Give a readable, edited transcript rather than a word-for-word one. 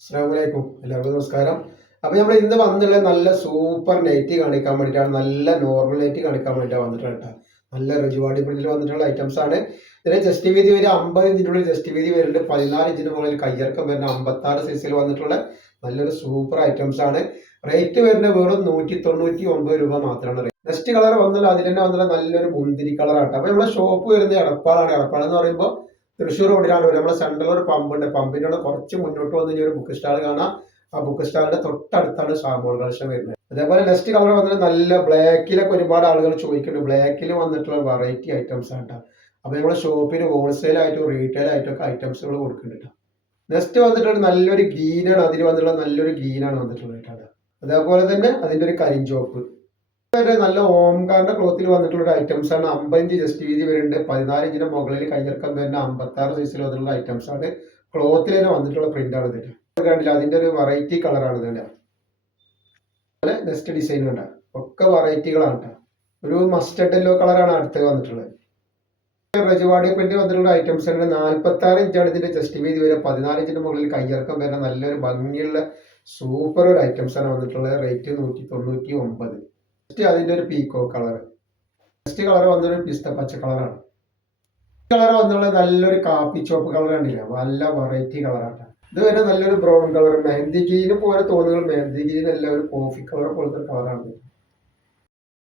അസ്സലാമലൈക്കും എല്ലാവർക്കും നമസ്കാരം. അപ്പോൾ നമ്മൾ ഇന്ന് വന്നുള്ള നല്ല സൂപ്പർ നൈറ്റി കാണിക്കാൻ വേണ്ടിയിട്ടാണ്, നല്ല നോർമൽ നൈറ്റി കാണിക്കാൻ വേണ്ടിയിട്ടാണ് വന്നിട്ടുള്ളത് കേട്ടോ. നല്ല റജുവാടി പ്രിന്റിൽ വന്നിട്ടുള്ള ഐറ്റംസ് ആണ്. ഇതിന് ജസ്റ്റ് വീതി വരെ 50 ഇഞ്ചിനുള്ളിൽ ജസ്റ്റ് വീതി വരുന്നുണ്ട്. 14 ഇഞ്ചിന് മുകളിൽ കയ്യിറക്കം വരുന്ന 56 സൈസിൽ വന്നിട്ടുള്ള നല്ലൊരു സൂപ്പർ ഐറ്റംസ് ആണ്. റേറ്റ് വരുന്നത് വെറും 199 രൂപ മാത്രമാണ്. നെക്സ്റ്റ് കളർ വന്നുള്ള അതിൽ തന്നെ വന്നുള്ള നല്ലൊരു മുന്തിരി കളറാണ്. അപ്പോൾ നമ്മുടെ ഷോപ്പ് വരുന്നത് എടപ്പാളാണ്. എടപ്പാൾ എന്ന് പറയുമ്പോൾ തൃശ്ശൂർ റോഡിലാണ് വരും. നമ്മുടെ സെൻട്രൽ ഒരു പമ്പുണ്ട്. പമ്പിനോട് കുറച്ച് മുന്നോട്ട് വന്ന് കഴിഞ്ഞാൽ ഒരു ബുക്ക് സ്റ്റാൾ കാണാം. ആ ബുക്ക് സ്റ്റാളിന്റെ തൊട്ടടുത്താണ് ഷാമോൾ കളക്ഷൻ വരുന്നത്. അതേപോലെ നെക്സ്റ്റ് കളർ വന്നിട്ട് നല്ല ബ്ലാക്കിലൊക്കെ ഒരുപാട് ആളുകൾ ചോദിക്കുന്നുണ്ട്. ബ്ലാക്കിൽ വന്നിട്ടുള്ള വെറൈറ്റി ഐറ്റംസ് ആണ്. അപ്പൊ നമ്മുടെ ഷോപ്പിൽ ഹോൾസെയിൽ ആയിട്ടും റീറ്റെയിൽ ആയിട്ടും ഒക്കെ ഐറ്റംസുകൾ കൊടുക്കുന്നുണ്ട്. നെക്സ്റ്റ് വന്നിട്ടുള്ള നല്ലൊരു ഗ്രീനാണ്. അതിൽ വന്നിട്ടുള്ള നല്ലൊരു ഗ്രീനാണ് വന്നിട്ടുള്ളത്. അതേപോലെ തന്നെ അതിന്റെ ഒരു കരിഞ്ചോപ്പ് നല്ല ഓംകാറിന്റെ ക്ലോത്തിൽ വന്നിട്ടുള്ള ഒരു ഐറ്റംസ് ആണ്. 50 ഇഞ്ച് ജസ്റ്റ് വീതി വരുന്നുണ്ട്. 14 ഇഞ്ചിന്റെ മുകളിൽ കയ്യിറക്കം വരുന്ന 56 സൈസിൽ വന്നിട്ടുള്ള ഐറ്റംസ് ആണ്. ക്ലോത്തിൽ തന്നെ വന്നിട്ടുള്ള പ്രിന്റ് ആണ് ഇതിൽ കണ്ടില്ല. അതിന്റെ ഒരു വെറൈറ്റി കളറാണ് ഇതിന്റെ. നെക്സ്റ്റ് ഡിസൈൻ ഉണ്ട്. ഒക്കെ വെറൈറ്റികളാണ്. ഒരു മസ്റ്റർഡ് യെല്ലോ കളറാണ് അടുത്ത് വന്നിട്ടുള്ളത്. റജവാടി പ്രിന്റ് വന്നിട്ടുള്ള ഐറ്റംസ് ആണ്. 46 ഇഞ്ചാണ് ഇതിന്റെ ജസ്റ്റ് വീതി വരെ. 14 ഇഞ്ചിന്റെ മുകളിൽ കയ്യിറക്കം വരുന്ന നല്ലൊരു ഭംഗിയുള്ള സൂപ്പർ ഒരു ഐറ്റംസ് ആണ് വന്നിട്ടുള്ളത്. റേറ്റ് 199. അതിന്റെ ഒരു പീക്കോ കളർ. നെക്സ്റ്റ് കളർ വന്നൊരു പിസ്ത പച്ച കളറാണ്. കളർ വന്നുള്ള നല്ലൊരു കാപ്പി ചോപ്പ് കളർ കണ്ടില്ല. നല്ല വെറൈറ്റി കളറാണ്. ഇത് വരെ നല്ലൊരു ബ്രൗൺ കളർ, മെഹന്തി ഗ്രീന് പോലെ തോന്നുന്നത്. മെഹന്തി ഗ്രീൻ അല്ല, ഒരു കോഫി കളർ പോലത്തെ കളറാണ്.